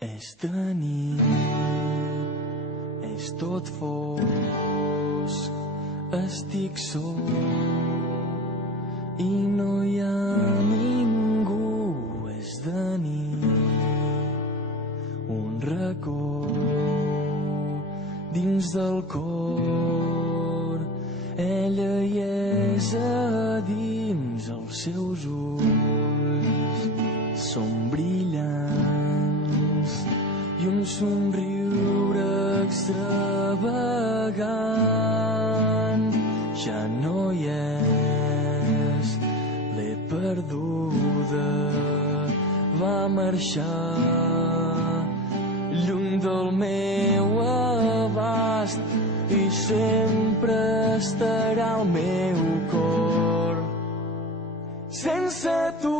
És de nit, és tot fosc, estic sol i no hi ha ningú. És de nit, un racó dins del cor, ella hi és a dins, els seus ulls són brillants i un somriure extravagant. Ja no hi és, l'he perduda, va marxar lluny del meu abast i sempre estarà al meu cor. Sense tu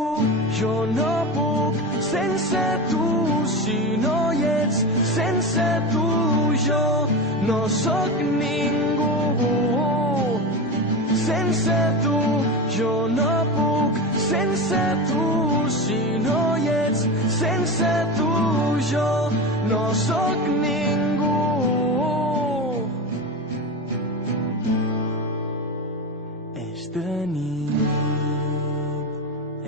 jo no puc, sense tu si no hi ets, sense tu jo no sóc ningú. Sense tu jo no puc, sense tu si no hi ets, sense tu jo no sóc ningú. És de nit,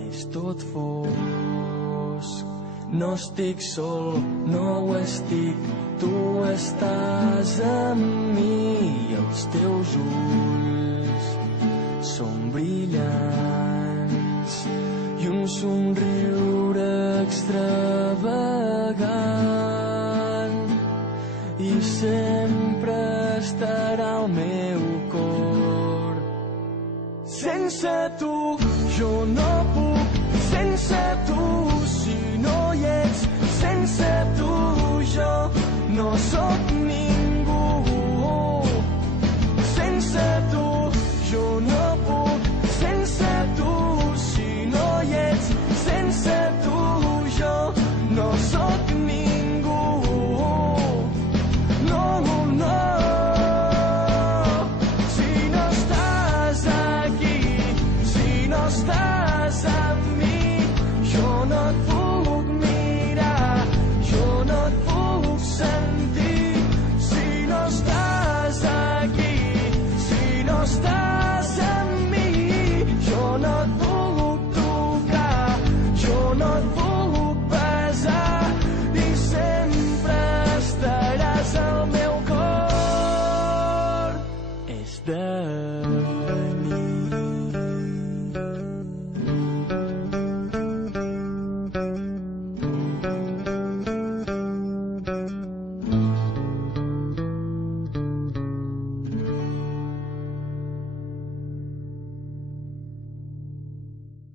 és tot fosc, no estic sol, no ho estic, tu estàs amb mi i els teus ulls són brillants i un somriure extravagant i sempre estarà al meu cor. Sense tu jo no puc, sense tu si no hi ets, sense tu jo no sóc ningú. Sense tu jo no puc, sense tu si no hi ets, sense tu jo no sóc ningú. No, no. Si no estàs aquí, si no estàs amb mi, jo no et puc mirar, jo no et puc sentir. Si no estàs aquí, si no estàs amb mi, jo no et puc tocar, jo no et puc besar i sempre estaràs al meu cor. És de nit.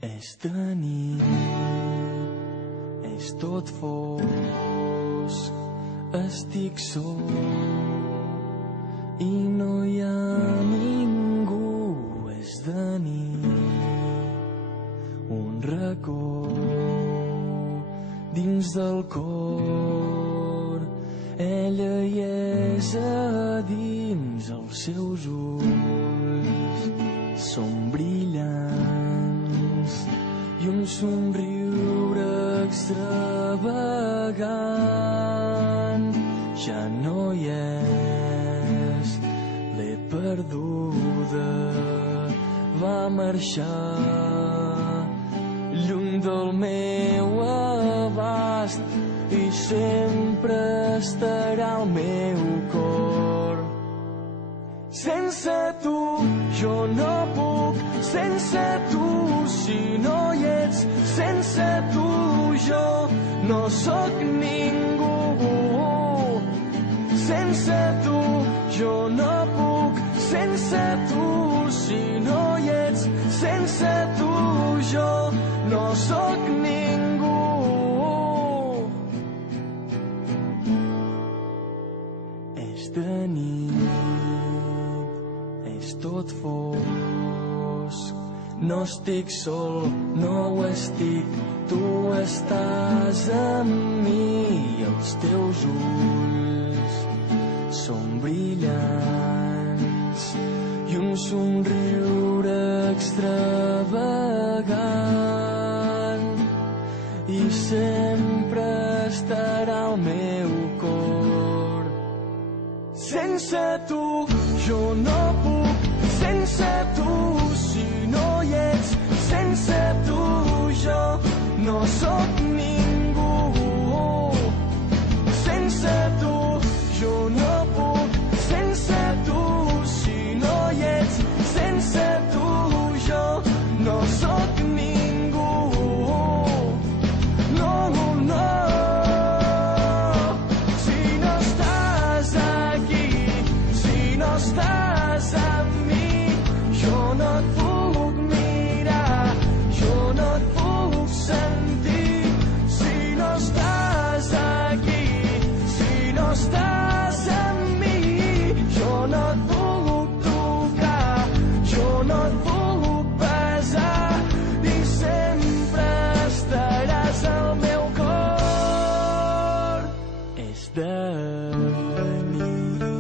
És de nit, és tot fosc, estic sol i no hi ha ningú. És de nit, un racó dins del cor, ella hi és a dins, els seus ulls són brillants i un somriure extravagant. Ja no hi és, l'he perduda, va marxar lluny del meu abast i sempre estarà al meu cor. Sense tu jo no puc, sense tu si no hi ets, sense tu jo no sóc ningú. Sense tu jo no puc, sense tu si no hi ets, sense tu jo no sóc ningú. És de nit, és tot fosc, no estic sol, no ho estic, tu estàs amb mi i els teus ulls són brillants i un somriure extravagant i sempre estarà al meu cor. Sense tu jo no puc, sense tu si no hi ets, sense tu jo no sóc ningú. Sense tu jo no puc, sense tu si no hi ets, sense tu jo no sóc ningú. No, no. Si no estàs aquí, si no estàs amb mi, jo no et puc mirar, jo no et puc sentir. Si no estàs aquí, si no estàs amb mi, jo no et puc tocar, jo no et puc besar i sempre estaràs al meu cor. És de mi.